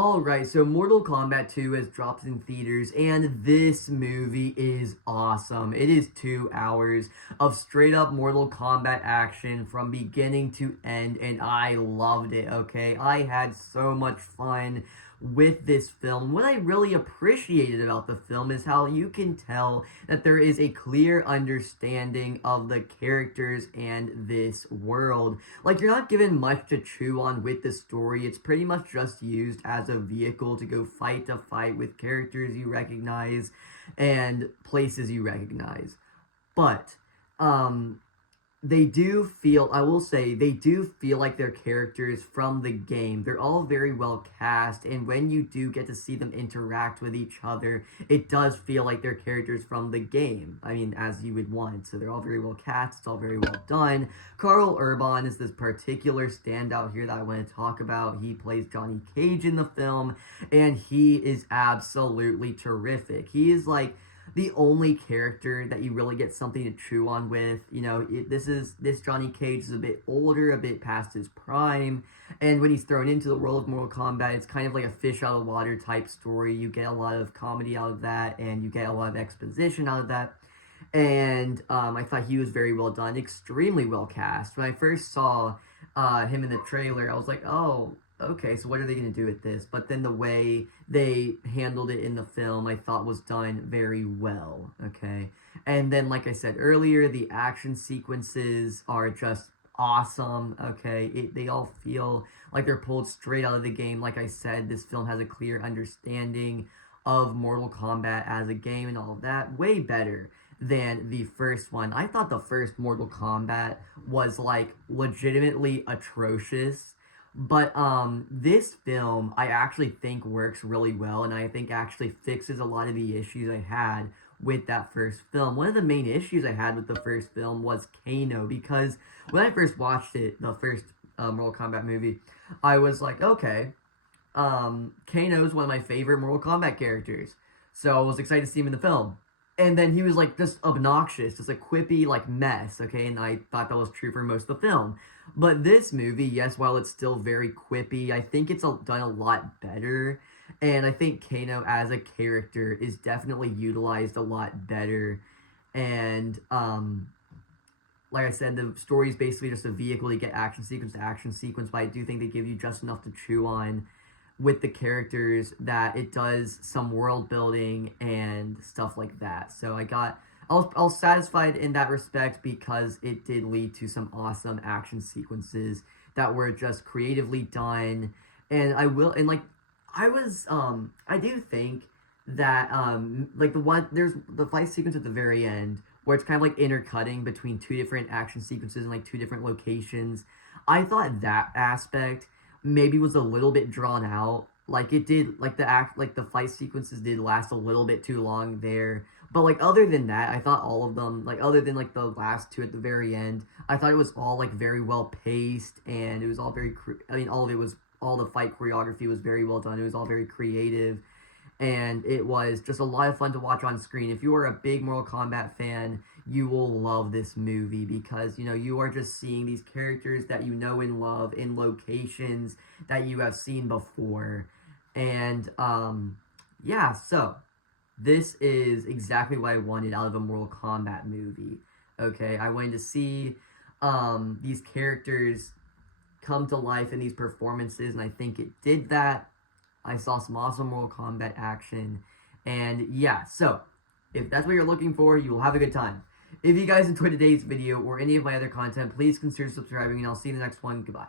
Alright, so Mortal Kombat 2 has dropped in theaters, and this movie is awesome. It is 2 hours of straight up Mortal Kombat action from beginning to end, and I loved it, okay? I had so much fun with this film. What I really appreciated about the film is how you can tell that there is a clear understanding of the characters and this world. Like, you're not given much to chew on with the story. It's pretty much just used as a vehicle to go fight to fight with characters you recognize and places you recognize. But, they do feel, I will say, they do feel like they're characters from the game. They're all very well cast, and when you do get to see them interact with each other, it does feel like they're characters from the game. I mean, as you would want. So they're all very well cast, it's all very well done. Karl Urban is this particular standout here that I want to talk about. He plays Johnny Cage in the film, and he is absolutely terrific. He is like the only character that you really get something to chew on with. You know, this Johnny Cage is a bit older, a bit past his prime, and when he's thrown into the world of Mortal Kombat, it's kind of like a fish out of water type story. You get a lot of comedy out of that, and you get a lot of exposition out of that. And I thought he was very well done, extremely well cast. When I first saw him in the trailer, I was like, oh, okay, so what are they going to do with this? But then the way they handled it in the film, I thought was done very well, okay? And then, like I said earlier, the action sequences are just awesome, okay? They all feel like they're pulled straight out of the game. Like I said, this film has a clear understanding of Mortal Kombat as a game and all of that. Way better than the first one. I thought the first Mortal Kombat was, like, legitimately atrocious. But this film, I actually think works really well, and I think actually fixes a lot of the issues I had with that first film. One of the main issues I had with the first film was Kano, because when I first watched it, the first Mortal Kombat movie, I was like, okay, Kano's one of my favorite Mortal Kombat characters, so I was excited to see him in the film. And then he was, like, just obnoxious, just a quippy, like, mess, okay? And I thought that was true for most of the film. But this movie, yes, while it's still very quippy, I think it's done a lot better. And I think Kano as a character is definitely utilized a lot better. And, like I said, the story is basically just a vehicle to get action sequence to action sequence. But I do think they give you just enough to chew on with the characters that it does some world building and stuff like that. So I was satisfied in that respect because it did lead to some awesome action sequences that were just creatively done. And I do think that, like there's the fight sequence at the very end where it's kind of like intercutting between two different action sequences in like two different locations. I thought that aspect maybe was a little bit drawn out. Like it did, like the fight sequences did last a little bit too long there. But like other than that, I thought all of them, like other than like the last two at the very end, I thought it was all like very well paced, and it was all very, all the fight choreography was very well done. It was all very creative, and it was just a lot of fun to watch on screen. If you are a big Mortal Kombat fan, you will love this movie because, you know, you are just seeing these characters that you know and love in locations that you have seen before. And, yeah, so this is exactly what I wanted out of a Mortal Kombat movie, okay? I wanted to see these characters come to life in these performances, and I think it did that. I saw some awesome Mortal Kombat action, and yeah, so if that's what you're looking for, you will have a good time. If you guys enjoyed today's video or any of my other content, please consider subscribing, and I'll see you in the next one. Goodbye.